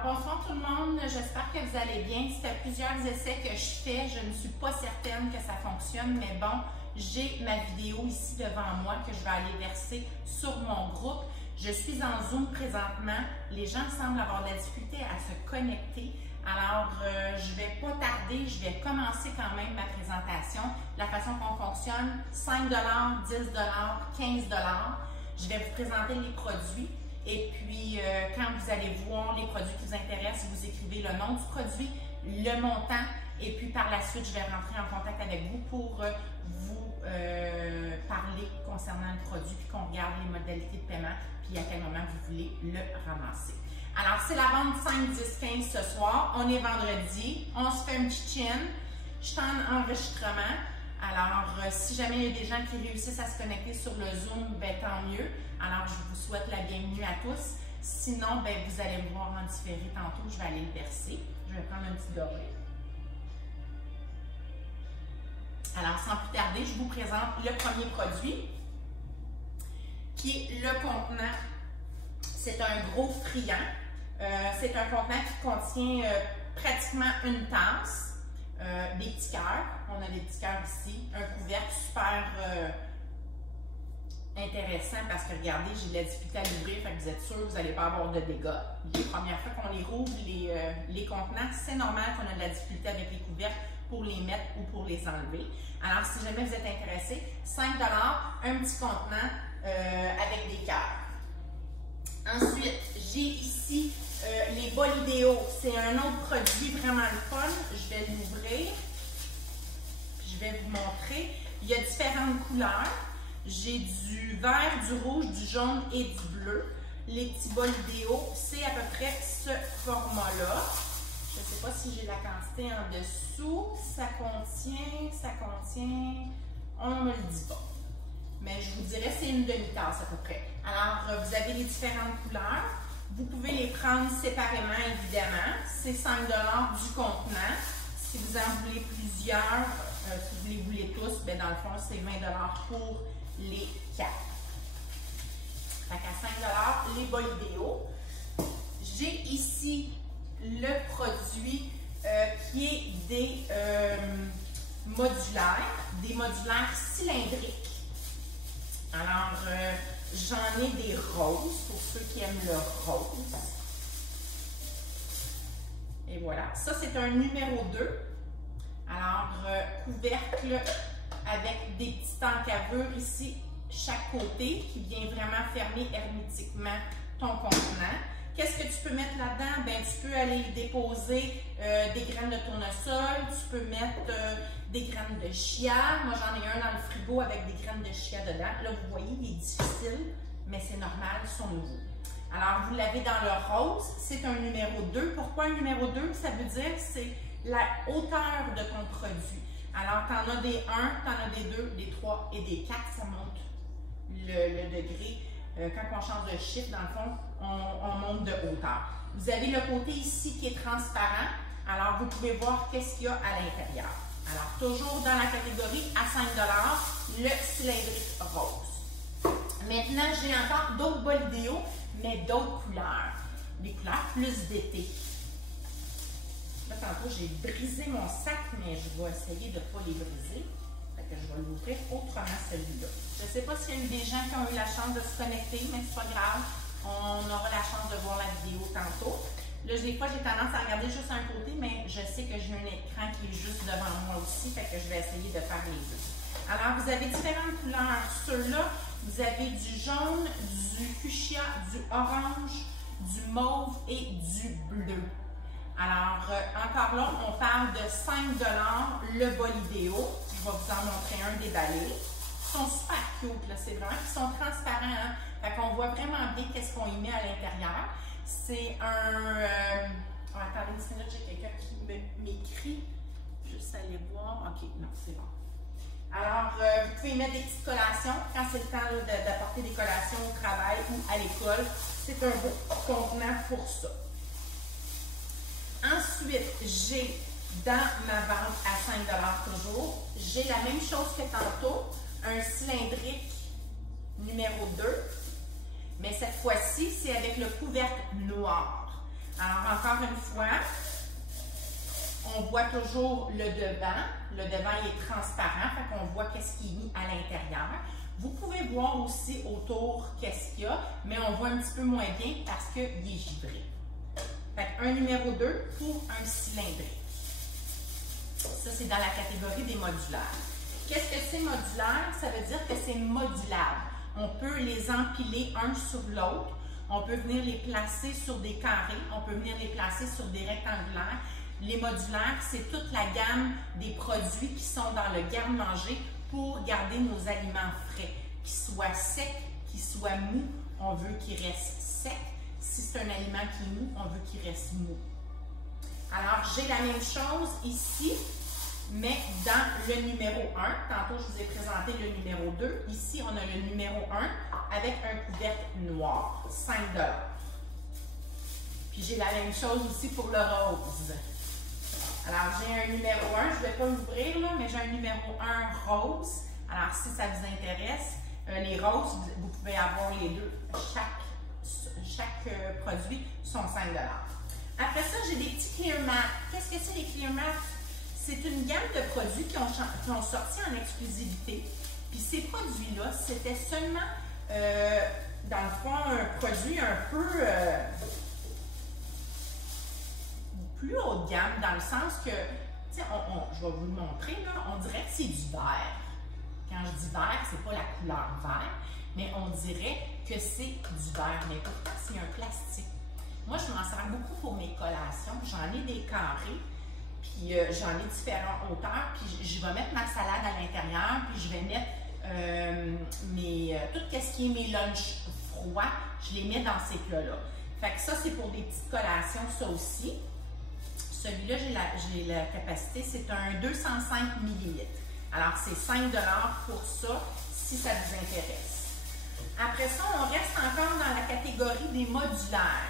Alors bonsoir tout le monde, j'espère que vous allez bien. C'était plusieurs essais que je fais, je ne suis pas certaine que ça fonctionne, mais bon, j'ai ma vidéo ici devant moi que je vais aller verser sur mon groupe. Je suis en Zoom présentement, les gens semblent avoir de la difficulté à se connecter. Alors, je ne vais pas tarder, je vais commencer quand même ma présentation. La façon qu'on fonctionne, 5 $, 10 $, 15 $. Je vais vous présenter les produits. Et puis, quand vous allez voir les produits qui vous intéressent, vous écrivez le nom du produit, le montant, et puis par la suite, je vais rentrer en contact avec vous pour vous parler concernant le produit, puis qu'on regarde les modalités de paiement, puis à quel moment vous voulez le ramasser. Alors, c'est la vente 5, 10, 15 ce soir. On est vendredi, on se fait un petit chin. Je suis en enregistrement. Alors, si jamais il y a des gens qui réussissent à se connecter sur le Zoom, ben, tant mieux. Alors, je vous souhaite la bienvenue à tous. Sinon, ben, vous allez me voir en différé tantôt. Je vais aller le verser. Je vais prendre un petit gorille. Alors, sans plus tarder, je vous présente le premier produit, qui est le contenant. C'est un gros friand. C'est un contenant qui contient pratiquement une tasse. Des petits cœurs, on a des petits cœurs ici, un couvercle super intéressant parce que regardez, j'ai de la difficulté à l'ouvrir, fait que vous êtes sûr que vous n'allez pas avoir de dégâts. Les premières fois qu'on les rouvre, les contenants, c'est normal qu'on a de la difficulté avec les couvercles pour les mettre ou pour les enlever. Alors, si jamais vous êtes intéressé, 5 $, un petit contenant avec des cœurs. Ensuite, j'ai ici les bols idéaux. C'est un autre produit vraiment le fun. Je vais l'ouvrir. Je vais vous montrer. Il y a différentes couleurs. J'ai du vert, du rouge, du jaune et du bleu. Les petits bols idéaux, c'est à peu près ce format-là. Je ne sais pas si j'ai la quantité en dessous. Ça contient, on ne me le dit pas. Mais je vous dirais, c'est une demi-tasse à peu près. Alors, vous avez les différentes couleurs. Vous pouvez les prendre séparément, évidemment. C'est 5 $ du contenant. Si vous en voulez plusieurs, si vous les voulez tous, bien, dans le fond, c'est 20 $ pour les 4. Fait qu'à 5 $, les bols idéaux. J'ai ici le produit qui est des modulaires cylindriques. Alors, j'en ai des roses, pour ceux qui aiment le rose. Et voilà, ça c'est un numéro 2. Alors, couvercle avec des petites encavures ici, chaque côté, qui vient vraiment fermer hermétiquement ton contenant. Qu'est-ce que tu peux mettre là-dedans? Ben, tu peux aller déposer des graines de tournesol, tu peux mettre des graines de chia. Moi, j'en ai un dans le frigo avec des graines de chia dedans. Là, vous voyez, il est difficile, mais c'est normal, ils sont nouveaux. Alors, vous l'avez dans le rose, c'est un numéro 2. Pourquoi un numéro 2? Ça veut dire que c'est la hauteur de ton produit. Alors, tu en as des 1, tu en as des 2, des 3 et des 4, ça monte le degré. Quand on change de chiffre, dans le fond, on monte de hauteur. Vous avez le côté ici qui est transparent. Alors, vous pouvez voir qu'est-ce qu'il y a à l'intérieur. Alors, toujours dans la catégorie à 5 $, le cylindrique rose. Maintenant, j'ai encore d'autres bols idéaux, mais d'autres couleurs. Des couleurs plus d'été. Là, tantôt, j'ai brisé mon sac, mais je vais essayer de ne pas les briser. Fait que je vais l'ouvrir autrement, celui-là. Je ne sais pas s'il y a eu des gens qui ont eu la chance de se connecter, mais c'est pas grave. On aura la chance de voir la vidéo tantôt. Là, des fois, j'ai tendance à regarder juste un côté, mais je sais que j'ai un écran qui est juste devant moi aussi, fait que je vais essayer de faire les deux. Alors, vous avez différentes couleurs. Ceux-là, vous avez du jaune, du fuchsia, du orange, du mauve et du bleu. Alors, encore là, on parle de 5 $, le bol idéaux. Je vais vous en montrer un déballé. Ils sont super cute, là. C'est vraiment qu'ils sont transparents, hein? Fait qu'on voit vraiment bien qu'est-ce qu'on y met à l'intérieur. C'est un... attendez une minute, j'ai quelqu'un qui m'écrit. Juste aller voir. OK, non, c'est bon. Alors, vous pouvez y mettre des petites collations quand c'est le temps d'apporter des collations au travail ou à l'école. C'est un beau contenant pour ça. Ensuite, j'ai dans ma vente à 5 $ toujours, j'ai la même chose que tantôt, un cylindrique numéro 2, mais cette fois-ci, c'est avec le couvercle noir. Alors, encore une fois, on voit toujours le devant. Le devant il est transparent, fait qu'on voit qu'est-ce qui est mis à l'intérieur. Vous pouvez voir aussi autour qu'est-ce qu'il y a, mais on voit un petit peu moins bien parce qu'il est givré. Fait un numéro 2 pour un cylindré. Ça, c'est dans la catégorie des modulaires. Qu'est-ce que c'est modulaire? Ça veut dire que c'est modulable. On peut les empiler un sur l'autre. On peut venir les placer sur des carrés. On peut venir les placer sur des rectangulaires. Les modulaires, c'est toute la gamme des produits qui sont dans le garde-manger pour garder nos aliments frais. Qu'ils soient secs, qu'ils soient mous, on veut qu'ils restent secs. Si c'est un aliment qui est mou, on veut qu'il reste mou. Alors, j'ai la même chose ici, mais dans le numéro 1. Tantôt, je vous ai présenté le numéro 2. Ici, on a le numéro 1 avec un couvercle noir, 5 $. Puis, j'ai la même chose aussi pour le rose. Alors, j'ai un numéro 1, je ne vais pas l'ouvrir, là, mais j'ai un numéro 1 rose. Alors, si ça vous intéresse, les roses, vous pouvez avoir les deux. Chaque produit sont 5 $. Après ça, j'ai des petits Clear Matte. Qu'est-ce que c'est les Clear Matte? C'est une gamme de produits qui ont sorti en exclusivité. Puis ces produits-là, c'était seulement, dans le fond, un produit un peu plus haut de gamme, dans le sens que, tu sais, je vais vous le montrer, là, on dirait que c'est du vert. Quand je dis vert, c'est pas la couleur vert, mais on dirait que c'est du verre, mais pourtant c'est un plastique. Moi, je m'en sers beaucoup pour mes collations. J'en ai des carrés, puis j'en ai différentes hauteurs, puis je vais mettre ma salade à l'intérieur, puis je vais mettre tout ce qui est mes lunchs froids, je les mets dans ces plats-là. Fait que ça, c'est pour des petites collations, ça aussi. Celui-là, j'ai la capacité, c'est un 205 ml. Alors, c'est 5 $ pour ça, si ça vous intéresse. Après ça, on reste encore dans la catégorie des modulaires.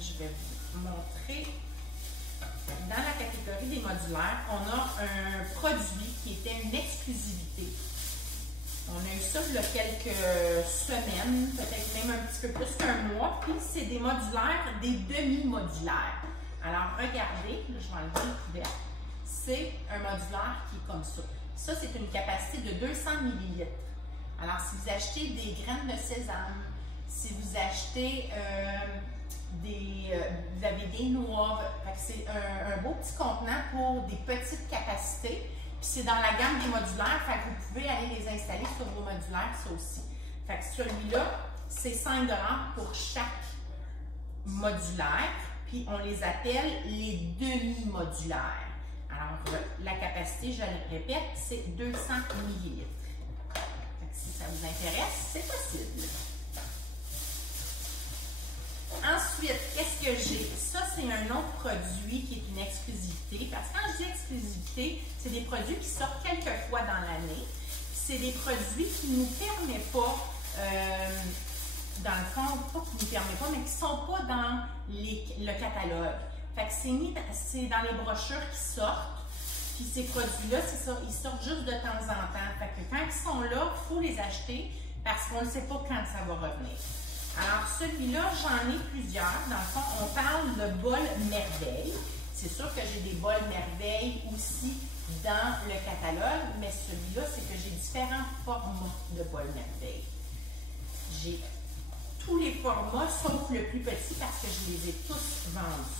Je vais vous montrer. Dans la catégorie des modulaires, on a un produit qui était une exclusivité. On a eu ça il y a quelques semaines, peut-être même un petit peu plus qu'un mois. Puis, c'est des modulaires, des demi-modulaires. Alors, regardez, là, je vais enlever le couvercle. C'est un modulaire qui est comme ça. Ça, c'est une capacité de 200 ml. Alors, si vous achetez des graines de sésame, si vous achetez vous avez des noix, c'est un beau petit contenant pour des petites capacités. Puis c'est dans la gamme des modulaires, fait que vous pouvez aller les installer sur vos modulaires, ça aussi. Fait que celui-là, c'est 5 $ pour chaque modulaire. Puis on les appelle les demi-modulaires. Alors, la capacité, je le répète, c'est 200 ml. Si ça vous intéresse, c'est possible. Ensuite, qu'est-ce que j'ai? Ça, c'est un autre produit qui est une exclusivité. Parce que quand je dis exclusivité, c'est des produits qui sortent quelques fois dans l'année. C'est des produits qui ne nous permettent pas, dans le fond, pas qui ne nous permettent pas, mais qui ne sont pas dans le catalogue. Fait que c'est dans les brochures qui sortent. Puis ces produits-là, c'est ça, ils sortent juste de temps en temps. Fait que quand ils sont là, il faut les acheter parce qu'on ne sait pas quand ça va revenir. Alors celui-là, j'en ai plusieurs. Dans le fond, on parle de bol merveille. C'est sûr que j'ai des bols merveille aussi dans le catalogue, mais celui-là, c'est que j'ai différents formats de bol merveille. J'ai tous les formats, sauf le plus petit parce que je les ai tous vendus.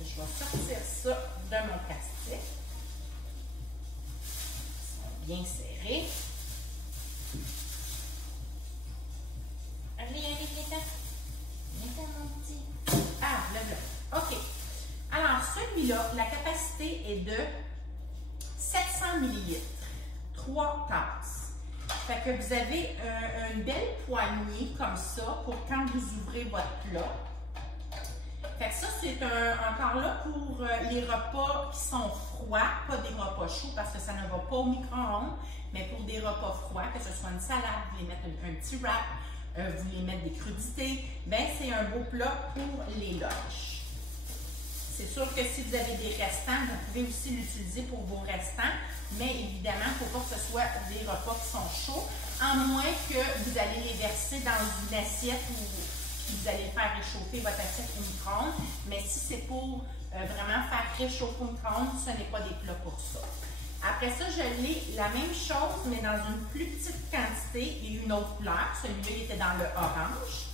Je vais sortir ça de mon plastique. Ils sont bien serrés. Allez, viens-t'en. Viens-t'en, mon petit. Ah, là. OK. Alors, celui-là, la capacité est de 700 ml. 3 tasses. Fait que vous avez une belle poignée comme ça pour quand vous ouvrez votre plat. Fait que ça, c'est encore là pour les repas qui sont froids, pas des repas chauds parce que ça ne va pas au micro-ondes, mais pour des repas froids, que ce soit une salade, vous voulez mettre un petit wrap, vous voulez mettre des crudités, bien c'est un beau plat pour les lunchs. C'est sûr que si vous avez des restants, vous pouvez aussi l'utiliser pour vos restants, mais évidemment, il ne faut pas que ce soit des repas qui sont chauds, à moins que vous allez les verser dans une assiette ou puis vous allez faire réchauffer votre assiette au micro-ondes. Mais si c'est pour vraiment faire réchauffer au micro-ondes, ce n'est pas des plats pour ça. Après ça, je l'ai la même chose, mais dans une plus petite quantité et une autre couleur. Celui-là, il était dans le orange.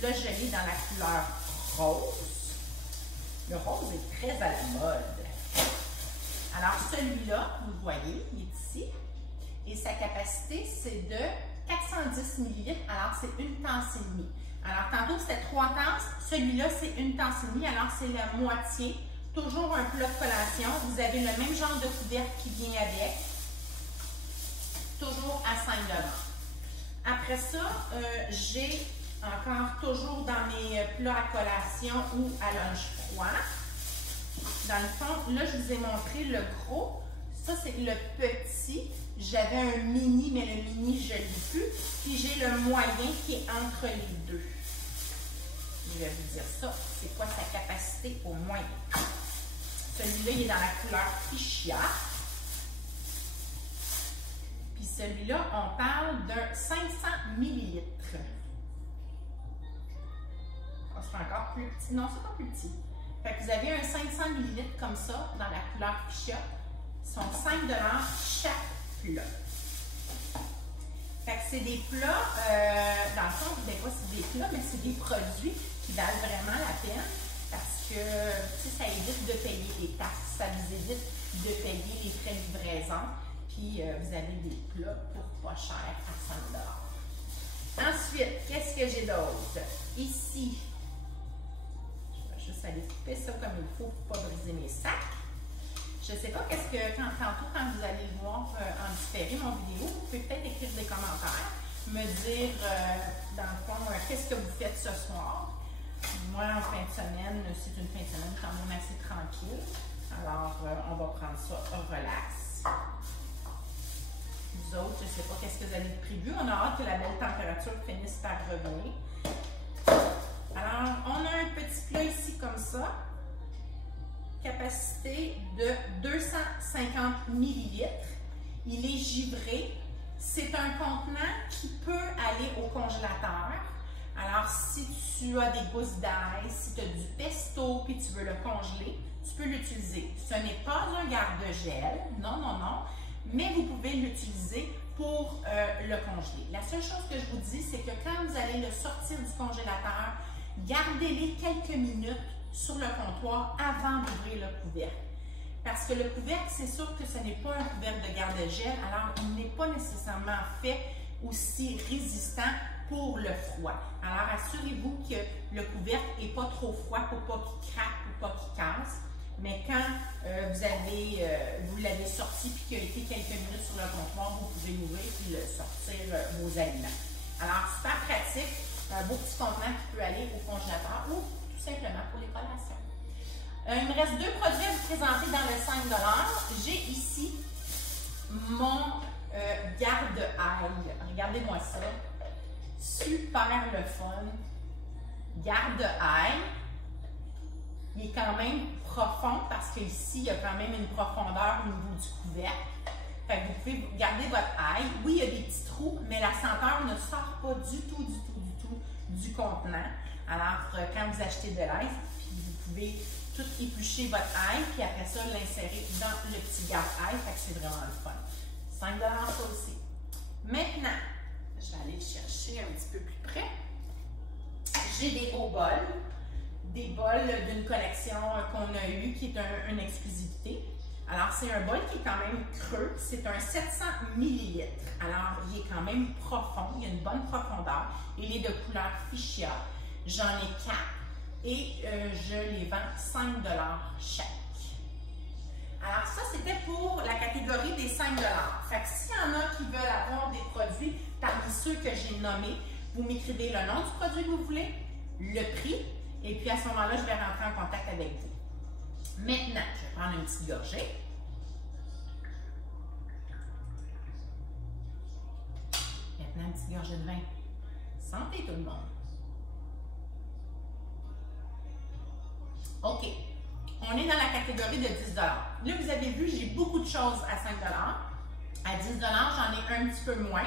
Là, je l'ai dans la couleur rose. Le rose est très à la mode. Alors, celui-là, vous le voyez, il est ici. Et sa capacité, c'est de 410 ml. Alors, c'est une tasse et demie. Alors, tantôt, c'était 3 tasses. Celui-là, c'est une tasse et demie. Alors, c'est la moitié. Toujours un plat de collation. Vous avez le même genre de couvercle qui vient avec. Toujours à 5 $. Après ça, j'ai encore toujours dans mes plats à collation ou à lunch froid. Dans le fond, là, je vous ai montré le gros. Ça, c'est le petit. J'avais un mini, mais le mini, je ne l'ai plus. Puis j'ai le moyen qui est entre les deux. Je vais vous dire ça. C'est quoi sa capacité au moyen? Celui-là, il est dans la couleur fuchsia. Puis celui-là, on parle d'un 500 ml. Ça sera encore plus petit. Non, c'est pas plus petit. Fait que vous avez un 500 ml comme ça, dans la couleur fuchsia. Ils sont 5 $ chaque plat. Fait que c'est des plats, dans le fond, je ne sais pas si c'est des plats, mais c'est des produits qui valent vraiment la peine. Parce que ça évite de payer les taxes, ça vous évite de payer les frais de livraison, puis vous avez des plats pour pas cher à 5 $. Ensuite, qu'est-ce que j'ai d'autre? Ici, je vais juste aller couper ça comme il faut pour ne pas briser mes sacs. Je ne sais pas qu'est-ce que, tantôt, quand vous allez le voir en différé, mon vidéo, vous pouvez peut-être écrire des commentaires, me dire, dans le fond, qu'est-ce que vous faites ce soir. Moi, en fin de semaine, c'est une fin de semaine quand même assez tranquille. Alors, on va prendre ça relax. Vous autres, je ne sais pas qu'est-ce que vous avez prévu. On a hâte que la belle température finisse par revenir. Alors, on a un petit plat ici comme ça. Capacité de 250 ml. Il est givré. C'est un contenant qui peut aller au congélateur. Alors, si tu as des gousses d'ail, si tu as du pesto puis tu veux le congeler, tu peux l'utiliser. Ce n'est pas un garde-gel, non, non, non, mais vous pouvez l'utiliser pour le congeler. La seule chose que je vous dis, c'est que quand vous allez le sortir du congélateur, gardez-les quelques minutes sur le comptoir avant d'ouvrir le couvercle. Parce que le couvercle, c'est sûr que ce n'est pas un couvercle de garde-gel, alors il n'est pas nécessairement fait aussi résistant pour le froid. Alors, assurez-vous que le couvercle n'est pas trop froid pour pas qu'il craque ou pas qu'il casse. Mais quand vous l'avez sorti et qu'il a été quelques minutes sur le comptoir, vous pouvez l'ouvrir et sortir vos aliments. Alors, super pratique, un beau petit contenant qui peut aller au congélateur ou tout simplement pour les collations. Il me reste 2 produits à vous présenter dans le 5 $. J'ai ici mon garde-ail. Regardez-moi ça. Super le fun. Garde-ail. Il est quand même profond parce qu'ici, il y a quand même une profondeur au niveau du couvercle. Fait que vous pouvez garder votre ail. Oui, il y a des petits trous, mais la senteur ne sort pas du tout du contenant. Alors, quand vous achetez de l'ail, vous pouvez tout éplucher votre ail, puis après ça, l'insérer dans le petit garde-ail. Fait que c'est vraiment le fun. 5 $ ça aussi. Maintenant, je vais aller le chercher un petit peu plus près. J'ai des beaux bols. Des bols d'une collection qu'on a eue, qui est une exclusivité. Alors, c'est un bol qui est quand même creux. C'est un 700 ml. Alors, il est quand même profond. Il y a une bonne profondeur. Il est de couleur fuchsia. J'en ai 4 et je les vends 5 $ chaque. Alors, ça, c'était pour la catégorie des 5 $. Fait que s'il y en a qui veulent avoir des produits parmi ceux que j'ai nommés, vous m'écrivez le nom du produit que vous voulez, le prix, et puis à ce moment-là, je vais rentrer en contact avec vous. Maintenant, je vais prendre une petite gorgée. Maintenant, une petite gorgée de vin. Santé tout le monde. OK. On est dans la catégorie de 10 $. Là, vous avez vu, j'ai beaucoup de choses à 5 $. À 10 $, j'en ai un petit peu moins.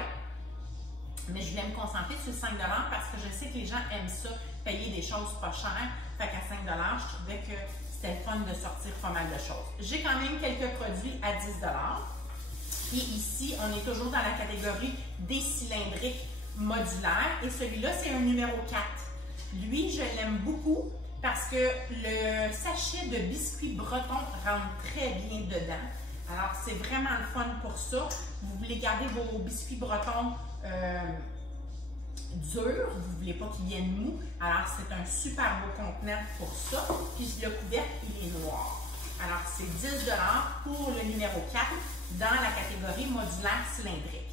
Mais je voulais me concentrer sur 5 $ parce que je sais que les gens aiment ça, payer des choses pas chères. Fait qu'à 5 $, je trouvais que c'était le fun de sortir pas mal de choses. J'ai quand même quelques produits à 10 $. Et ici, on est toujours dans la catégorie des cylindriques modulaires. Et celui-là, c'est un numéro 4. Lui, je l'aime beaucoup parce que le sachet de biscuits bretons rentre très bien dedans. Alors, c'est vraiment le fun pour ça. Vous voulez garder vos biscuits bretons durs, vous ne voulez pas qu'ils viennent mous. Alors, c'est un super beau contenant pour ça. Puis, le couvercle, il est noir. Alors, c'est 10 $ pour le numéro 4 dans la catégorie modulaire cylindrique.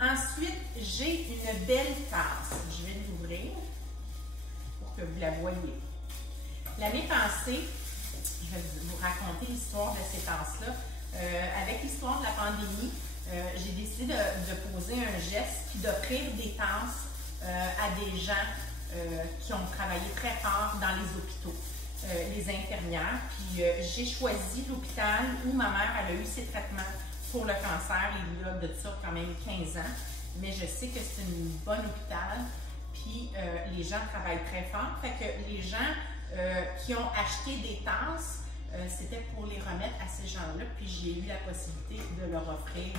Ensuite, j'ai une belle tasse. Je vais l'ouvrir pour que vous la voyez. L'année passée, je vais vous raconter l'histoire de ces tasses-là. Avec l'histoire de la pandémie, j'ai décidé de poser un geste puis d'offrir des tasses à des gens qui ont travaillé très fort dans les hôpitaux, les infirmières. Puis j'ai choisi l'hôpital où ma mère elle a eu ses traitements pour le cancer il y a de ça quand même 15 ans. Mais je sais que c'est une bonne hôpital, puis les gens travaillent très fort. Fait que les gens qui ont acheté des tasses, c'était pour les remettre à ces gens-là, puis j'ai eu la possibilité de leur offrir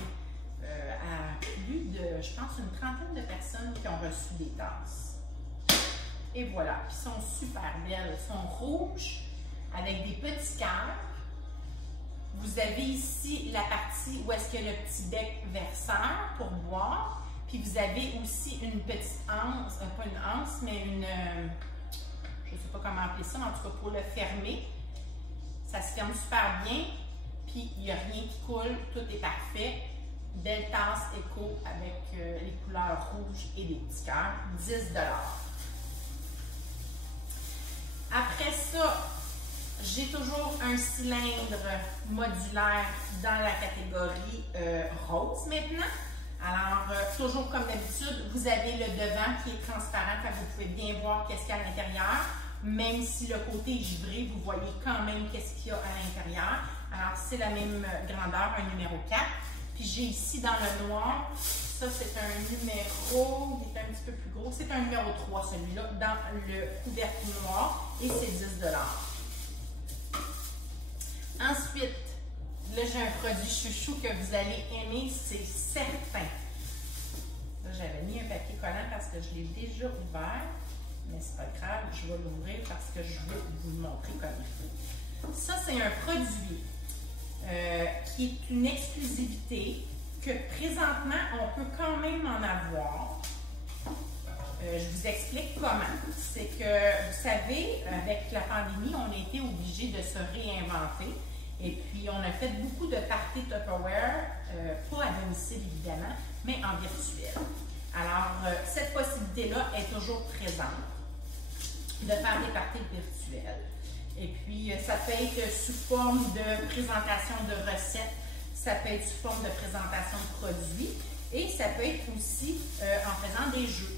à plus de, je pense, une trentaine de personnes qui ont reçu des tasses. Et voilà, puis elles sont super belles, elles sont rouges avec des petits cœurs. Vous avez ici la partie où est-ce qu'il y a le petit bec verseur pour boire, puis vous avez aussi une petite anse, pas une anse, mais une, je ne sais pas comment appeler ça, mais en tout cas pour le fermer. Ça se ferme super bien, puis il n'y a rien qui coule, tout est parfait. Belle tasse éco avec les couleurs rouges et des petits cœurs, 10 $. Après ça, j'ai toujours un cylindre modulaire dans la catégorie rose maintenant. Alors, toujours comme d'habitude, vous avez le devant qui est transparent, fait que vous pouvez bien voir qu'est-ce qu'il y a à l'intérieur. Même si le côté est givré, vous voyez quand même qu'est-ce qu'il y a à l'intérieur. Alors, c'est la même grandeur, un numéro 4. Puis j'ai ici dans le noir, ça c'est un numéro, il est un petit peu plus gros, c'est un numéro 3 celui-là, dans le couvercle noir, et c'est 10 $. Ensuite, là j'ai un produit chouchou que vous allez aimer, c'est certain. Là j'avais mis un papier collant parce que je l'ai déjà ouvert. Mais c'est pas grave, je vais l'ouvrir parce que je veux vous le montrer comme il faut. Ça, c'est un produit qui est une exclusivité que présentement, on peut quand même en avoir. Je vous explique comment. C'est que, vous savez, avec la pandémie, on a été obligé de se réinventer. Et puis, on a fait beaucoup de parties Tupperware, pas à domicile évidemment, mais en virtuel. Alors, cette possibilité-là est toujours présente de faire des parties virtuelles. Et puis, ça peut être sous forme de présentation de recettes, ça peut être sous forme de présentation de produits, et ça peut être aussi en faisant des jeux.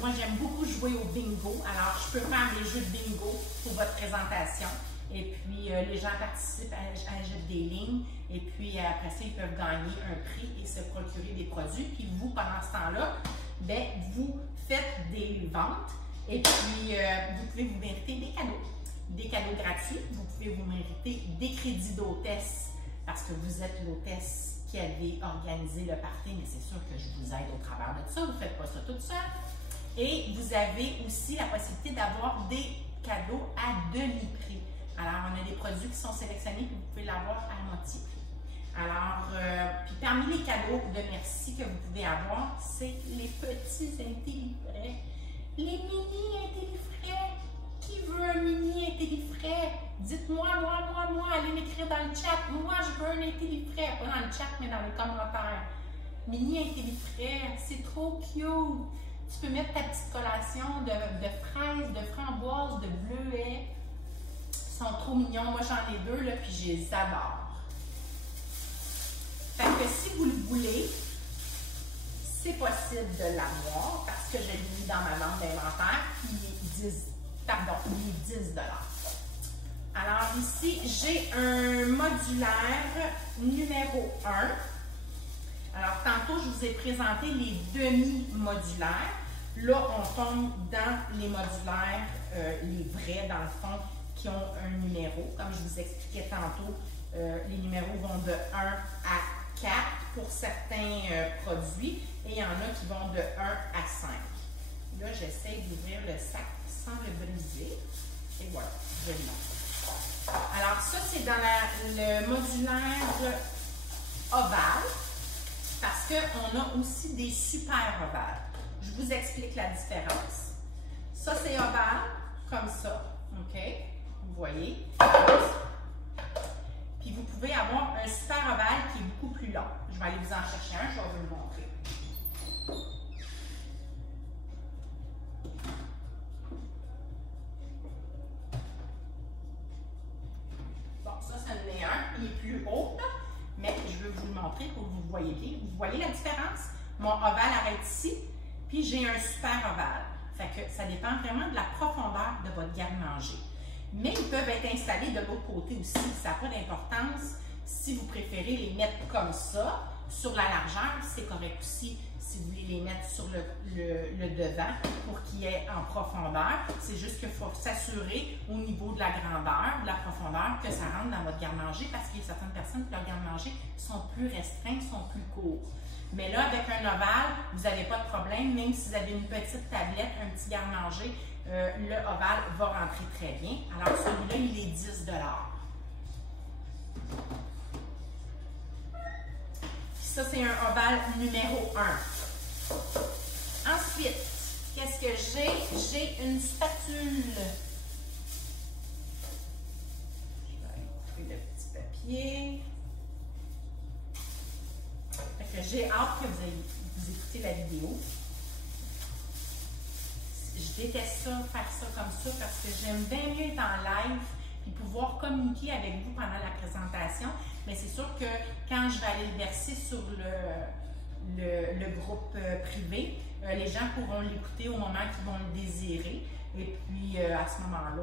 Moi, j'aime beaucoup jouer au bingo, alors je peux faire des jeux de bingo pour votre présentation. Et puis, les gens participent, achètent des lignes, et puis après ça, ils peuvent gagner un prix et se procurer des produits. Puis vous, pendant ce temps-là, ben, vous faites des ventes. Et puis, vous pouvez vous mériter des cadeaux gratuits. Vous pouvez vous mériter des crédits d'hôtesse parce que vous êtes l'hôtesse qui avait organisé le party, mais c'est sûr que je vous aide au travers de tout ça. Vous ne faites pas ça toute seule. Et vous avez aussi la possibilité d'avoir des cadeaux à demi-prix. Alors, on a des produits qui sont sélectionnés et vous pouvez l'avoir à moitié prix. Alors, puis parmi les cadeaux de merci que vous pouvez avoir, c'est les petits intellifrais. Les mini intellifrais. Qui veut un mini intellifrais? Dites-moi, moi, allez m'écrire dans le chat. Moi, je veux un intellifrais. Pas dans le chat, mais dans les commentaires. Mini intellifrais, c'est trop cute. Tu peux mettre ta petite collation de fraises, de framboises, de bleuets. Ils sont trop mignons. Moi, j'en ai deux, là, puis je les adore. Fait que si vous le voulez, c'est possible de l'avoir parce que je l'ai mis dans ma vente d'inventaire, puis il est 10 $. Alors ici, j'ai un modulaire numéro 1 Alors, tantôt, je vous ai présenté les demi-modulaires. Là, on tombe dans les modulaires, les vrais, dans le fond, qui ont un numéro. Comme je vous expliquais tantôt, les numéros vont de 1 à 4 pour certains produits et il y en a qui vont de 1 à 5. Là, j'essaie d'ouvrir le sac sans le briser. Et voilà, je l'ai. Alors, ça, c'est dans le modulaire ovale parce qu'on a aussi des super ovales. Je vous explique la différence. Ça, c'est ovale, comme ça. OK? Vous voyez? Puis vous pouvez avoir un super ovale qui est beaucoup plus long. Je vais aller vous en chercher un, je vais vous le montrer. Bon, ça, c'en est un. Il est plus haut, là, mais je veux vous le montrer pour que vous le voyez bien. Vous voyez la différence? Mon ovale arrête ici, puis j'ai un super ovale. Fait que ça dépend vraiment de la profondeur de votre garde-manger. Mais ils peuvent être installés de l'autre côté aussi. Ça n'a pas d'importance. Si vous préférez les mettre comme ça, sur la largeur, c'est correct aussi. Si vous voulez les mettre sur le devant pour qu'il y ait en profondeur, c'est juste qu'il faut s'assurer au niveau de la grandeur, de la profondeur, que ça rentre dans votre garde-manger parce qu'il y a certaines personnes qui leur garde-manger sont plus restreints, sont plus courts. Mais là, avec un ovale, vous n'avez pas de problème. Même si vous avez une petite tablette, un petit garde-manger, le ovale va rentrer très bien. Alors, celui-là, il est 10 $. Ça, c'est un ovale numéro 1. Ensuite, qu'est-ce que j'ai? J'ai une spatule. Je vais aller trouver le petit papier. Fait que j'ai hâte que vous écoutez la vidéo. Je déteste ça, faire ça comme ça, parce que j'aime bien mieux être en live et pouvoir communiquer avec vous pendant la présentation. Mais c'est sûr que quand je vais aller le verser sur le groupe privé, les gens pourront l'écouter au moment qu'ils vont le désirer. Et puis, à ce moment-là,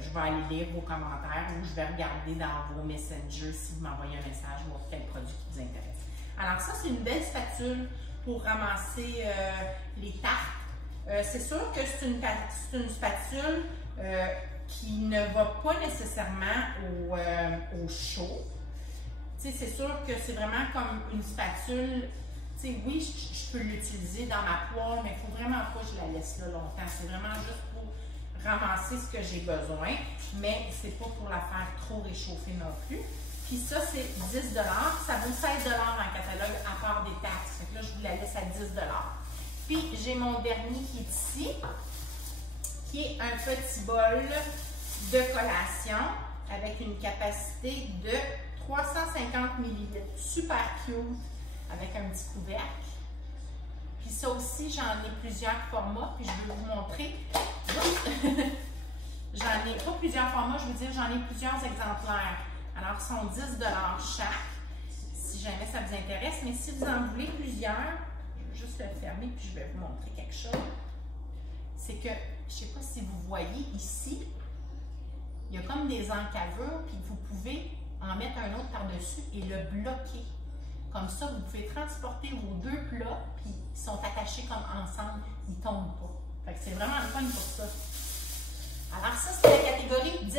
je vais aller lire vos commentaires ou je vais regarder dans vos messengers si vous m'envoyez un message ou quel produit qui vous intéresse. Alors ça, c'est une belle spatule pour ramasser les tartes. C'est sûr que c'est une spatule qui ne va pas nécessairement au chaud. C'est sûr que c'est vraiment comme une spatule. Oui, je peux l'utiliser dans ma poêle, mais il ne faut vraiment pas que je la laisse là longtemps. C'est vraiment juste pour ramasser ce que j'ai besoin, mais c'est pas pour la faire trop réchauffer non plus. Puis ça, c'est 10 $. Ça vaut 16 $ en catalogue à part des taxes. Fait que là, je vous la laisse à 10 $. Puis j'ai mon dernier qui est ici, qui est un petit bol de collation avec une capacité de 350 ml. Super cute, avec un petit couvercle. Puis ça aussi, j'en ai plusieurs formats, puis je vais vous montrer. J'en ai pas plusieurs formats, je veux dire, j'en ai plusieurs exemplaires. Alors, ils sont 10 $ chaque, si jamais ça vous intéresse. Mais si vous en voulez plusieurs, je vais juste le fermer, puis je vais vous montrer quelque chose. C'est que, je ne sais pas si vous voyez ici, il y a comme des encavures, puis vous pouvez en mettre un autre par-dessus et le bloquer. Comme ça, vous pouvez transporter vos deux plats, puis ils sont attachés comme ensemble, ils ne tombent pas. Fait que c'est vraiment le fun pour ça. Alors ça, c'est la catégorie 10 $.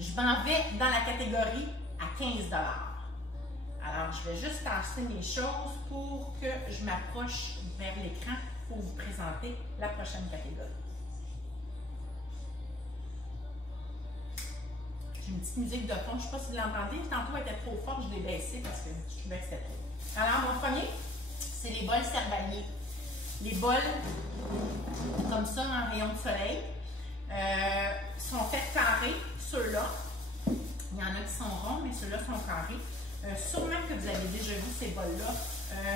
Je m'en vais dans la catégorie à 15 $. Alors, je vais juste tasser mes choses pour que je m'approche vers l'écran pour vous présenter la prochaine catégorie. J'ai une petite musique de fond, je ne sais pas si vous l'entendez. Tantôt, elle était trop forte, je l'ai baissée parce que je trouvais que c'était trop. Alors, mon premier, c'est les bols Servalier. Les bols, comme ça, en rayon de soleil, sont faits carrés, ceux-là. Il y en a qui sont ronds, mais ceux-là sont carrés. Sûrement que vous avez déjà vu ces bols-là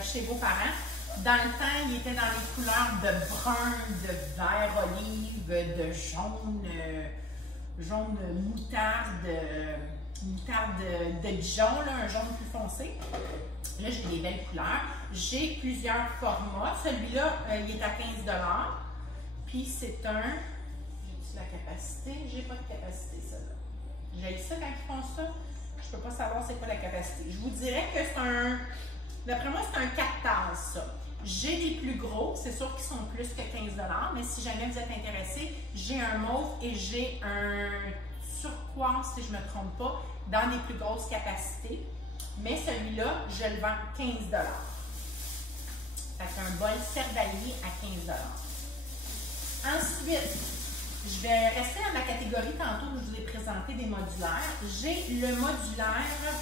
chez vos parents. Dans le temps, ils étaient dans les couleurs de brun, de vert olive, de jaune, jaune moutarde de Dijon, là, un jaune plus foncé. Là, j'ai des belles couleurs. J'ai plusieurs formats. Celui-là, il est à 15 $. Puis c'est un... J'ai-tu la capacité? J'ai pas de capacité, ça là. J'ai ça quand ils font ça. Je peux pas savoir c'est quoi la capacité. Je vous dirais que c'est un... D'après moi, c'est un 4 tasses, ça. J'ai des plus gros, c'est sûr qu'ils sont plus que 15 $, mais si jamais vous êtes intéressé, j'ai un mauve et j'ai un turquoise, si je ne me trompe pas, dans des plus grosses capacités. Mais celui-là, je le vends 15 $. Fait qu'un bol Cervalier à 15 $. Ensuite, je vais rester dans ma catégorie tantôt où je vous ai présenté des modulaires. J'ai le modulaire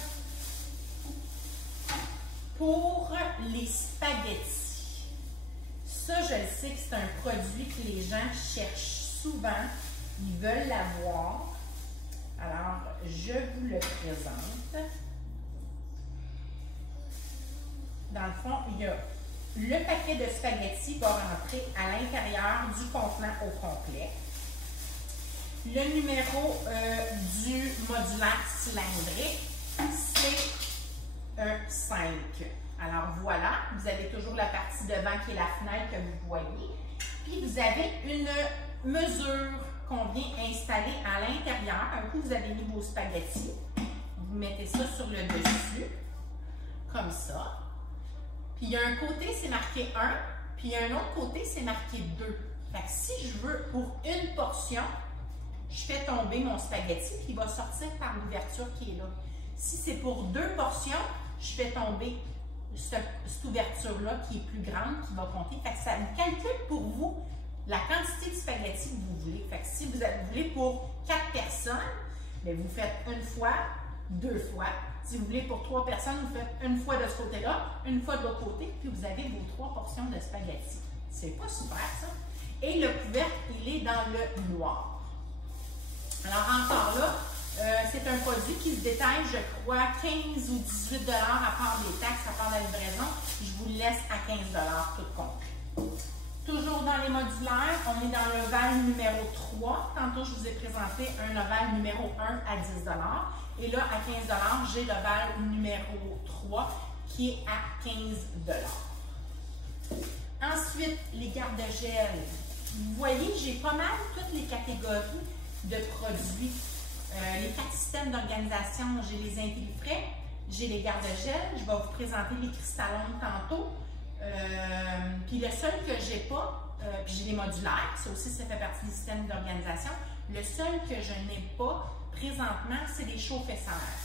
pour les spaghettis. Ça, je le sais que c'est un produit que les gens cherchent souvent. Ils veulent l'avoir. Alors, je vous le présente. Dans le fond, il y a le paquet de spaghettis va rentrer à l'intérieur du contenant au complet. Le numéro du modulaire cylindrique, c'est un 5. Alors voilà, vous avez toujours la partie devant qui est la fenêtre que vous voyez. Puis vous avez une mesure qu'on vient installer à l'intérieur. Un coup, vous avez mis vos spaghettis. Vous mettez ça sur le dessus, comme ça. Puis il y a un côté, c'est marqué 1, puis il y a un autre côté, c'est marqué 2. Fait que si je veux pour une portion, je fais tomber mon spaghetti, puis il va sortir par l'ouverture qui est là. Si c'est pour 2 portions, je fais tomber cette ouverture-là qui est plus grande, qui va compter. Fait que ça me calcule pour vous la quantité de spaghetti que vous voulez. Fait que si vous voulez pour 4 personnes, bien, vous faites une fois, 2 fois. Si vous voulez pour 3 personnes, vous faites une fois de ce côté-là, une fois de l'autre côté, puis vous avez vos 3 portions de spaghetti. C'est pas super, ça? Et le couvercle, il est dans le noir. Alors encore là, c'est un produit qui se détaille, je crois, 15 ou 18 $ à part les taxes, à part la livraison. Je vous le laisse à 15 $ tout compris. Toujours dans les modulaires, on est dans l'ovale numéro 3. Tantôt, je vous ai présenté un ovale numéro 1 à 10 $. Et là, à 15 $, j'ai l'ovale numéro 3 qui est à 15 $. Ensuite, les garde-gel. Vous voyez, j'ai pas mal toutes les catégories de produits. Les 4 systèmes d'organisation, j'ai les IntelliFrais, j'ai les garde-gel, je vais vous présenter les cristallons tantôt. Puis le seul que j'ai pas, puis j'ai les modulaires, ça aussi, ça fait partie des systèmes d'organisation. Le seul que je n'ai pas présentement, c'est les chauffe-serres.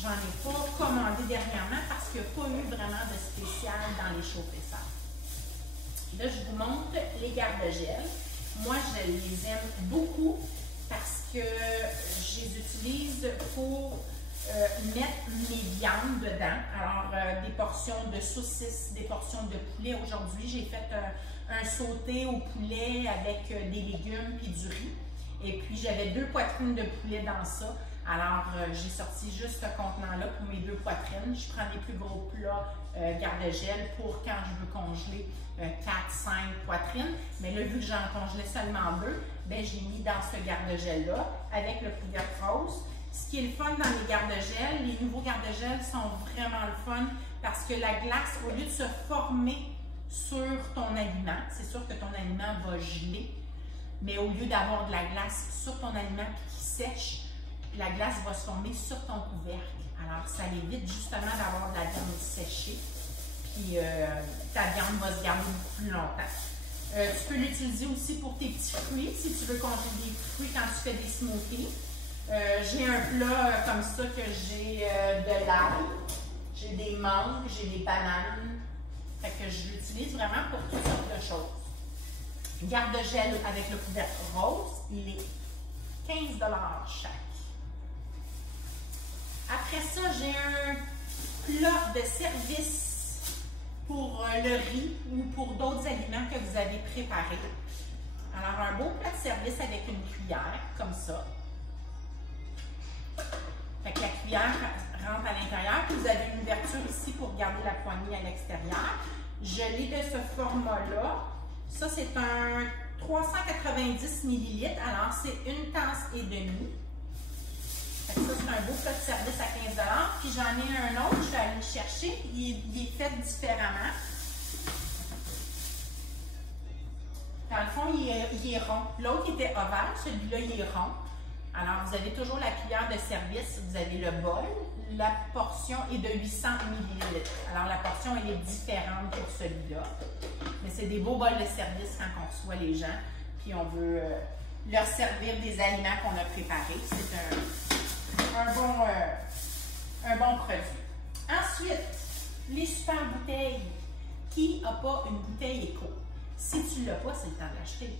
J'en ai pas commandé dernièrement parce qu'il n'y a pas eu vraiment de spécial dans les chauffe-serres. Là, je vous montre les garde-gel. Moi, je les aime beaucoup parce que je les utilise pour mettre mes viandes dedans. Alors, des portions de saucisses, des portions de poulet. Aujourd'hui, j'ai fait un sauté au poulet avec des légumes puis du riz. Et puis, j'avais 2 poitrines de poulet dans ça. Alors, j'ai sorti juste ce contenant-là pour mes 2 poitrines. Je prends les plus gros plats garde-gel pour quand je veux congeler 4-5 poitrines. Mais là, vu que j'en congelais seulement 2, ben, je l'ai mis dans ce garde-gel-là avec le couvercle rose. Ce qui est le fun dans les garde-gel, les nouveaux garde-gel sont vraiment le fun parce que la glace, au lieu de se former sur ton aliment, c'est sûr que ton aliment va geler, mais au lieu d'avoir de la glace sur ton aliment qui sèche, la glace va se former sur ton couvercle. Alors, ça évite justement d'avoir de la viande séchée, puis ta viande va se garder beaucoup plus longtemps. Tu peux l'utiliser aussi pour tes petits fruits, si tu veux congeler des fruits quand tu fais des smoothies. J'ai un plat comme ça que j'ai de l'ail, j'ai des mangues, j'ai des bananes. Fait que je l'utilise vraiment pour toutes sortes de choses. Garde-gel avec le couvercle rose, il est 15 $ chaque. Après ça, j'ai un plat de service pour le riz ou pour d'autres aliments que vous avez préparés. Alors, un beau plat de service avec une cuillère, comme ça. Fait que la cuillère rentre à l'intérieur, puis vous avez une ouverture ici pour garder la poignée à l'extérieur. Je l'ai de ce format-là. Ça, c'est un 390 ml, alors c'est une tasse et demie. Fait que ça, c'est un beau plat de service à 15 $. Puis j'en ai un autre, je vais aller le chercher. Il est fait différemment. Dans le fond, il est rond. L'autre était ovale, celui-là, il est rond. Alors, vous avez toujours la cuillère de service, vous avez le bol. La portion est de 800 ml. Alors, la portion, elle est différente pour celui-là. Mais c'est des beaux bols de service quand on reçoit les gens, puis on veut leur servir des aliments qu'on a préparés. C'est un bon produit. Ensuite, les super bouteilles. Qui n'a pas une bouteille éco? Si tu ne l'as pas, c'est le temps de l'acheter.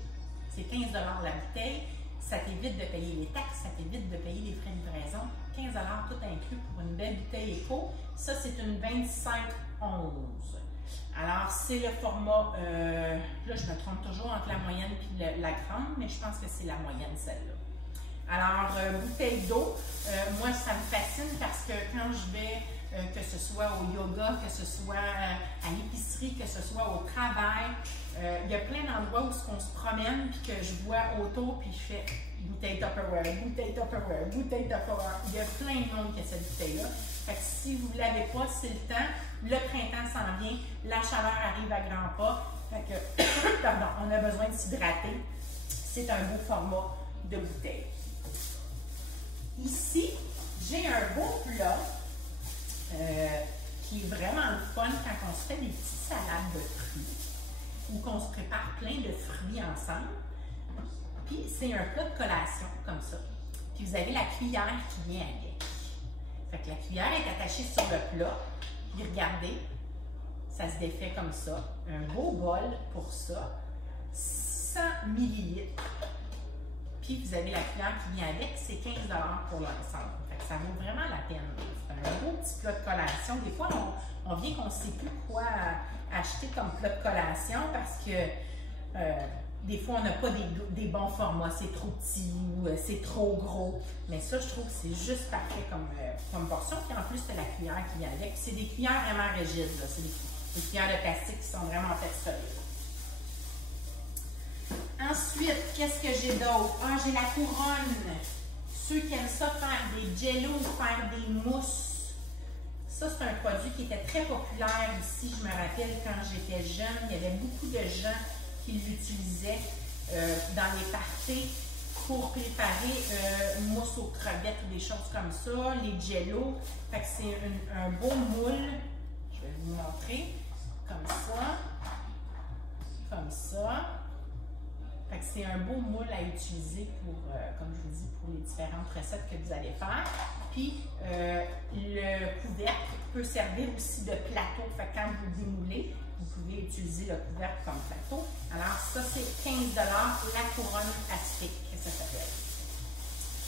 C'est 15 $ la bouteille. Ça t'évite de payer les taxes, ça t'évite de payer les frais de livraison. 15 $ tout inclus pour une belle bouteille éco. Ça, c'est une 25-11. Alors, c'est le format, là, je me trompe toujours entre la moyenne et la grande, mais je pense que c'est la moyenne, celle-là. Alors, bouteille d'eau, moi, ça me fascine parce que quand je vais, que ce soit au yoga, que ce soit à l'épicerie, que ce soit au travail, il y a plein d'endroits où on se promène puis que je vois autour puis je fais bouteille Tupperware, bouteille Tupperware, bouteille Tupperware. Il y a plein de monde qui a cette bouteille-là. Fait que si vous ne l'avez pas, c'est le temps. Le printemps s'en vient, la chaleur arrive à grands pas. Fait que, pardon, on a besoin de s'hydrater. C'est un beau format de bouteille. Ici, j'ai un beau plat qui est vraiment le fun quand on se fait des petites salades de fruits ou qu'on se prépare plein de fruits ensemble. Puis c'est un plat de collation comme ça. Puis vous avez la cuillère qui vient avec. Fait que la cuillère est attachée sur le plat. Puis regardez, ça se défait comme ça. Un beau bol pour ça. 100 ml. Puis vous avez la cuillère qui vient avec, c'est 15 $ pour l'ensemble. Fait que ça vaut vraiment la peine. C'est un beau petit plat de collation. Des fois, on vient qu'on ne sait plus quoi acheter comme plat de collation parce que des fois, on n'a pas des bons formats. C'est trop petit ou c'est trop gros. Mais ça, je trouve que c'est juste parfait comme portion. Puis en plus, c'est la cuillère qui vient avec. C'est des cuillères vraiment rigides. C'est des cuillères de plastique qui sont vraiment faites solides. Ensuite, qu'est-ce que j'ai d'autre? Ah, j'ai la couronne. Ceux qui aiment ça faire des jellos, faire des mousses. Ça, c'est un produit qui était très populaire ici. Je me rappelle quand j'étais jeune, il y avait beaucoup de gens qui l'utilisaient dans les parties pour préparer une mousse aux crevettes ou des choses comme ça, les jellos. Fait que c'est un beau moule. Je vais vous montrer. Comme ça. Comme ça. Fait que c'est un beau moule à utiliser pour, comme je vous dis, pour les différentes recettes que vous allez faire. Puis, le couvercle peut servir aussi de plateau. Fait que quand vous démoulez, vous pouvez utiliser le couvercle comme plateau. Alors, ça, c'est 15 $, la couronne aspic, que ça s'appelle.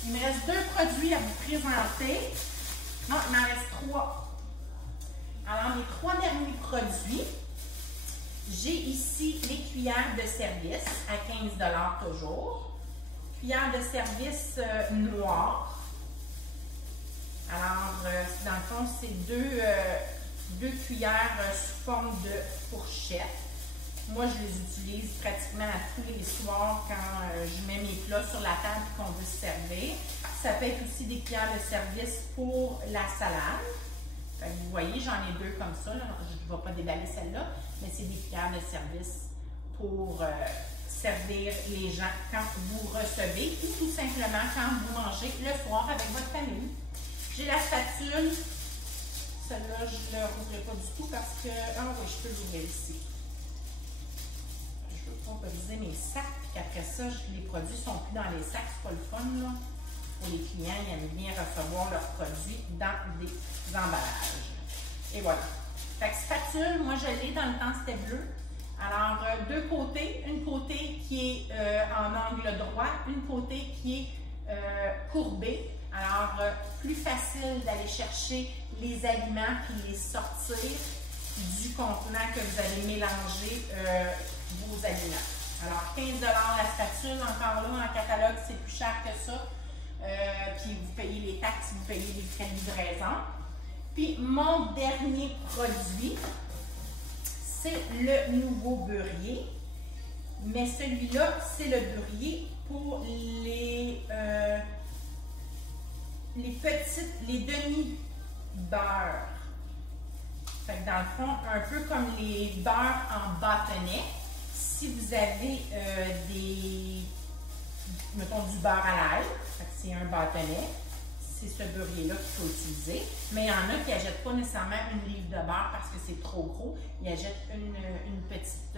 Il me reste 2 produits à vous présenter. Non, il m'en reste 3. Alors, les 3 derniers produits. J'ai ici les cuillères de service à 15 $ toujours. Cuillère de service noire. Alors, dans le fond, c'est deux cuillères sous forme de fourchette. Moi, je les utilise pratiquement à tous les soirs quand je mets mes plats sur la table et qu'on veut se servir. Ça peut être aussi des cuillères de service pour la salade. Fait que vous voyez, j'en ai 2 comme ça. Là. Je ne vais pas déballer celle-là, mais c'est des cuillères de service pour servir les gens quand vous recevez ou tout simplement quand vous mangez le soir avec votre famille. J'ai la spatule. Celle-là, je ne l'ouvrirai pas du tout parce que... Ah oui, je peux l'ouvrir ici. Je ne veux pas briser mes sacs et qu'après ça, les produits ne sont plus dans les sacs. C'est pas le fun, là. Pour les clients, ils aiment bien recevoir leurs produits dans des emballages. Et voilà. Fait que spatule, moi je l'ai dans le temps, c'était bleu. Alors, 2 côtés. Une côté qui est en angle droit, une côté qui est courbée. Alors, plus facile d'aller chercher les aliments puis les sortir du contenant que vous allez mélanger vos aliments. Alors, 15 $ la spatule, encore là, en catalogue, c'est plus cher que ça. Puis vous payez les taxes, vous payez les frais de livraison. Puis mon dernier produit, c'est le nouveau beurrier. Mais celui-là, c'est le beurrier pour les demi-beurres. Fait que dans le fond, un peu comme les beurres en bâtonnet. Si vous avez mettons, du beurre à l'ail. C'est un bâtonnet. C'est ce beurrier-là qu'il faut utiliser. Mais il y en a qui n'achètent pas nécessairement une livre de beurre parce que c'est trop gros. Ils achètent une petite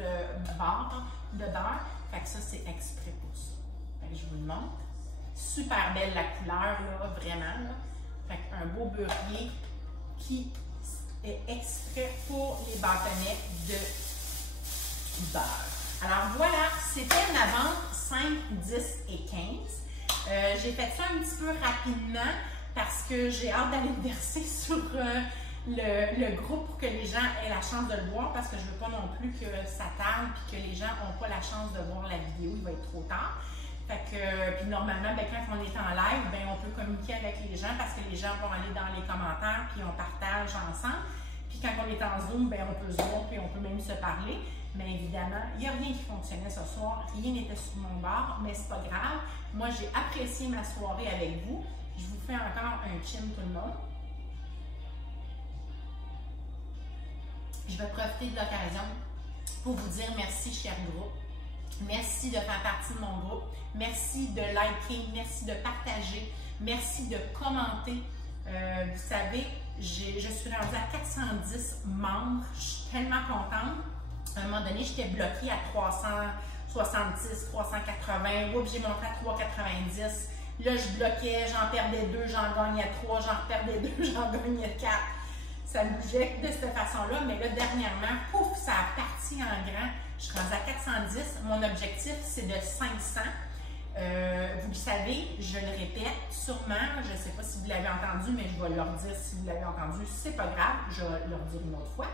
barre de beurre. Fait que ça, c'est exprès pour ça. Fait que je vous le montre. Super belle la couleur, là, vraiment. Là. Fait qu'un beau beurrier qui est exprès pour les bâtonnets de beurre. Alors voilà, c'était ma vente 5, 10 et 15. J'ai fait ça un petit peu rapidement parce que j'ai hâte d'aller le verser sur le groupe pour que les gens aient la chance de le voir parce que je ne veux pas non plus que ça tarde et que les gens n'ont pas la chance de voir la vidéo, il va être trop tard. Fait que, puis normalement, ben, quand on est en live, ben, on peut communiquer avec les gens parce que les gens vont aller dans les commentaires puis on partage ensemble. Puis quand on est en Zoom, ben, on peut se voir puis on peut même se parler. Mais évidemment, il n'y a rien qui fonctionnait ce soir, rien n'était sur mon bord, mais c'est pas grave. Moi, j'ai apprécié ma soirée avec vous. Je vous fais encore un chin tout le monde. Je vais profiter de l'occasion pour vous dire merci, cher groupe. Merci de faire partie de mon groupe. Merci de liker, merci de partager, merci de commenter. Vous savez, je suis rendue à 410 membres. Je suis tellement contente. À un moment donné, j'étais bloquée à 370, 380. Oups, j'ai monté à 390. Là, je bloquais, j'en perdais 2, j'en gagnais 3, j'en perdais 2, j'en gagnais 4. Ça me bougeait de cette façon-là, mais là, dernièrement, pouf, ça a parti en grand. Je suis rendue à 410. Mon objectif, c'est de 500. Vous le savez, je le répète sûrement, je ne sais pas si vous l'avez entendu, mais je vais leur dire si vous l'avez entendu, c'est pas grave, je vais leur dire une autre fois.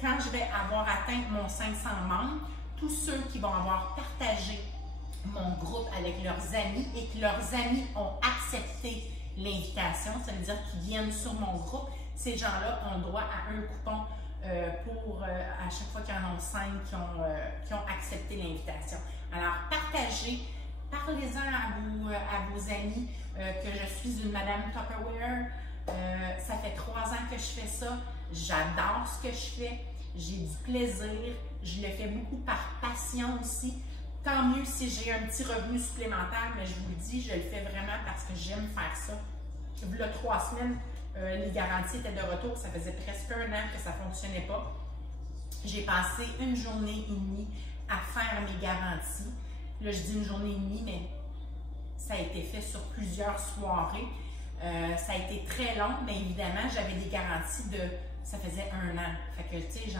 Quand je vais avoir atteint mon 500 membres, tous ceux qui vont avoir partagé mon groupe avec leurs amis et que leurs amis ont accepté l'invitation, ça veut dire qu'ils viennent sur mon groupe, ces gens-là ont droit à un coupon pour à chaque fois qu'il y en a 5 qui ont accepté l'invitation. Alors, partagez, parlez-en à vos amis que je suis une Madame Tupperware. Ça fait 3 ans que je fais ça. J'adore ce que je fais. J'ai du plaisir. Je le fais beaucoup par passion aussi. Tant mieux si j'ai un petit revenu supplémentaire, mais je vous le dis, je le fais vraiment parce que j'aime faire ça. Il y a 3 semaines, les garanties étaient de retour. Ça faisait presque 1 an que ça ne fonctionnait pas. J'ai passé 1 journée et demie à faire mes garanties. Là, je dis 1 journée et demie, mais ça a été fait sur plusieurs soirées. Ça a été très long, mais évidemment, j'avais des garanties de... Ça faisait 1 an. Fait que, tu sais,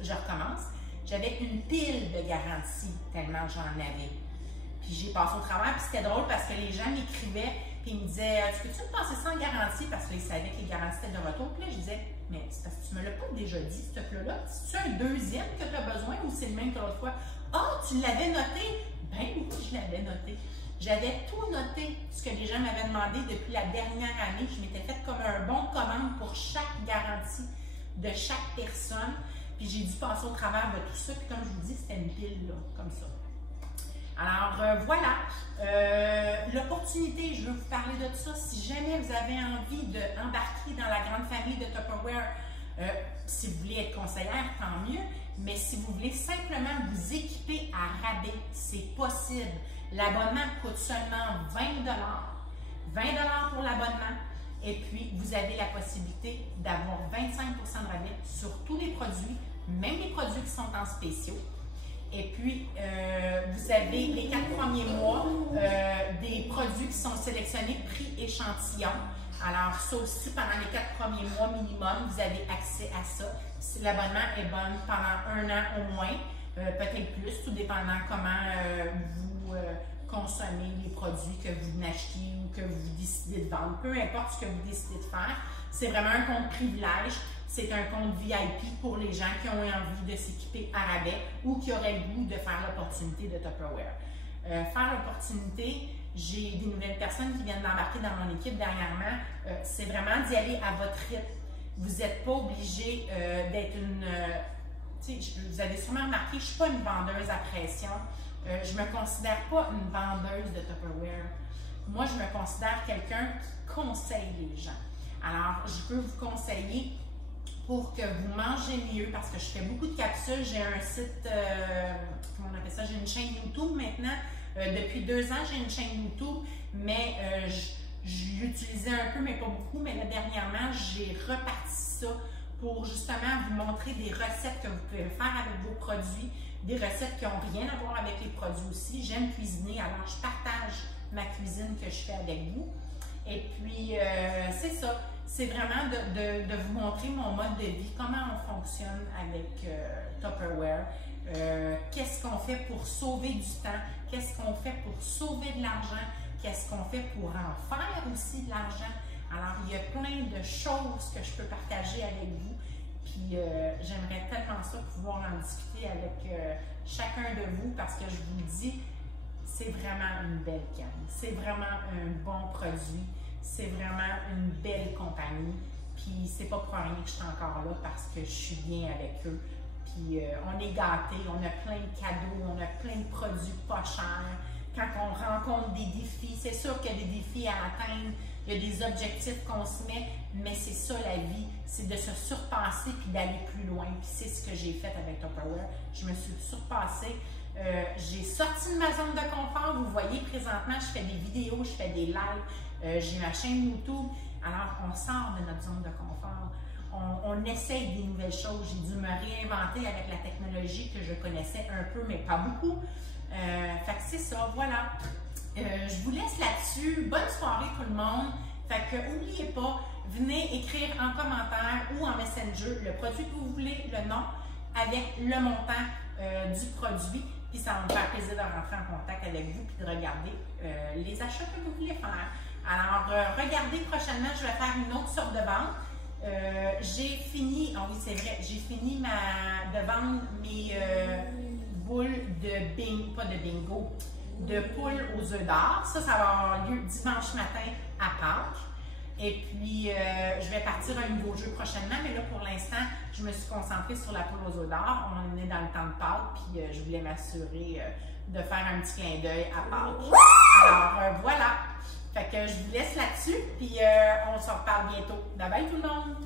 je recommence. J'avais une pile de garanties tellement j'en avais. Puis j'ai passé au travers, puis c'était drôle parce que les gens m'écrivaient, puis ils me disaient « Tu peux-tu me passer sans garantie? » Parce qu'ils savaient que les garanties étaient de retour. Puis là, je disais « Mais c'est parce que tu me l'as pas déjà dit, ce plat-là. C'est-tu un deuxième que tu as besoin ou c'est le même que l'autre fois? »« Ah, tu l'avais noté? » Ben oui, je l'avais noté. J'avais tout noté, ce que les gens m'avaient demandé depuis la dernière année. Je m'étais fait comme un bon de commande pour chaque garantie de chaque personne. Puis j'ai dû passer au travers de tout ça. Puis comme je vous dis, c'était une pile, là, comme ça. Alors voilà, l'opportunité, je veux vous parler de ça. Si jamais vous avez envie d'embarquer dans la grande famille de Tupperware, si vous voulez être conseillère, tant mieux. Mais si vous voulez simplement vous équiper à rabais, c'est possible. L'abonnement coûte seulement 20 $. 20 $ pour l'abonnement. Et puis, vous avez la possibilité d'avoir 25 % de rabais sur tous les produits, même les produits qui sont en spéciaux. Et puis, vous avez les 4 premiers mois des produits qui sont sélectionnés prix échantillon. Alors, ça aussi, pendant les 4 premiers mois minimum, vous avez accès à ça. L'abonnement est bon pendant 1 an au moins, peut-être plus, tout dépendant comment vous consommez les produits que vous n'achetez ou que vous décidez de vendre. Peu importe ce que vous décidez de faire, c'est vraiment un compte privilège. C'est un compte VIP pour les gens qui ont envie de s'équiper à rabais ou qui auraient le goût de faire l'opportunité de Tupperware. Faire l'opportunité, j'ai des nouvelles personnes qui viennent d'embarquer dans mon équipe dernièrement. C'est vraiment d'y aller à votre rythme. Vous n'êtes pas obligé d'être une... vous avez sûrement remarqué, je ne suis pas une vendeuse à pression. Je ne me considère pas une vendeuse de Tupperware. Moi, je me considère quelqu'un qui conseille les gens. Alors, je peux vous conseiller pour que vous mangez mieux, parce que je fais beaucoup de capsules. J'ai un site, comment on appelle ça, j'ai une chaîne YouTube maintenant. Depuis 2 ans, j'ai une chaîne YouTube, mais je l'utilisais un peu, mais pas beaucoup. Mais là, dernièrement, j'ai reparti ça pour justement vous montrer des recettes que vous pouvez faire avec vos produits, des recettes qui n'ont rien à voir avec les produits aussi. J'aime cuisiner, alors je partage ma cuisine que je fais avec vous. Et puis, c'est ça. C'est vraiment de vous montrer mon mode de vie, comment on fonctionne avec Tupperware, qu'est-ce qu'on fait pour sauver du temps, qu'est-ce qu'on fait pour sauver de l'argent, qu'est-ce qu'on fait pour en faire aussi de l'argent. Alors, il y a plein de choses que je peux partager avec vous. Puis, j'aimerais tellement ça pouvoir en discuter avec chacun de vous parce que je vous le dis, c'est vraiment une belle canne. C'est vraiment un bon produit. C'est vraiment une belle compagnie. Puis, c'est pas pour rien que je suis encore là parce que je suis bien avec eux. Puis, on est gâtés, on a plein de cadeaux, on a plein de produits pas chers. Quand on rencontre des défis, c'est sûr qu'il y a des défis à atteindre. Il y a des objectifs qu'on se met, mais c'est ça la vie, c'est de se surpasser puis d'aller plus loin. Puis c'est ce que j'ai fait avec Tupperware. Je me suis surpassée. J'ai sorti de ma zone de confort. Vous voyez, présentement, je fais des vidéos, je fais des lives. J'ai ma chaîne YouTube. Alors, on sort de notre zone de confort. On essaye des nouvelles choses. J'ai dû me réinventer avec la technologie que je connaissais un peu, mais pas beaucoup. Fait que c'est ça, voilà. Je vous laisse là-dessus. Bonne soirée tout le monde. Fait que n'oubliez pas, venez écrire en commentaire ou en Messenger le produit que vous voulez, le nom, avec le montant du produit. Puis ça va me faire plaisir de rentrer en contact avec vous et de regarder les achats que vous voulez faire. Alors, regardez prochainement, je vais faire une autre sorte de vente. J'ai fini, oh oui c'est vrai, j'ai fini de vendre mes boules de bingo, pas de bingo, de poules aux œufs d'or. Ça va avoir lieu dimanche matin à Pâques. Et puis, je vais partir à un nouveau jeu prochainement, mais là, pour l'instant, je me suis concentrée sur la poule aux œufs d'or. On est dans le temps de Pâques, puis je voulais m'assurer de faire un petit clin d'œil à Pâques. Alors, voilà. Fait que je vous laisse là-dessus, puis on se reparle bientôt. Bye bye tout le monde!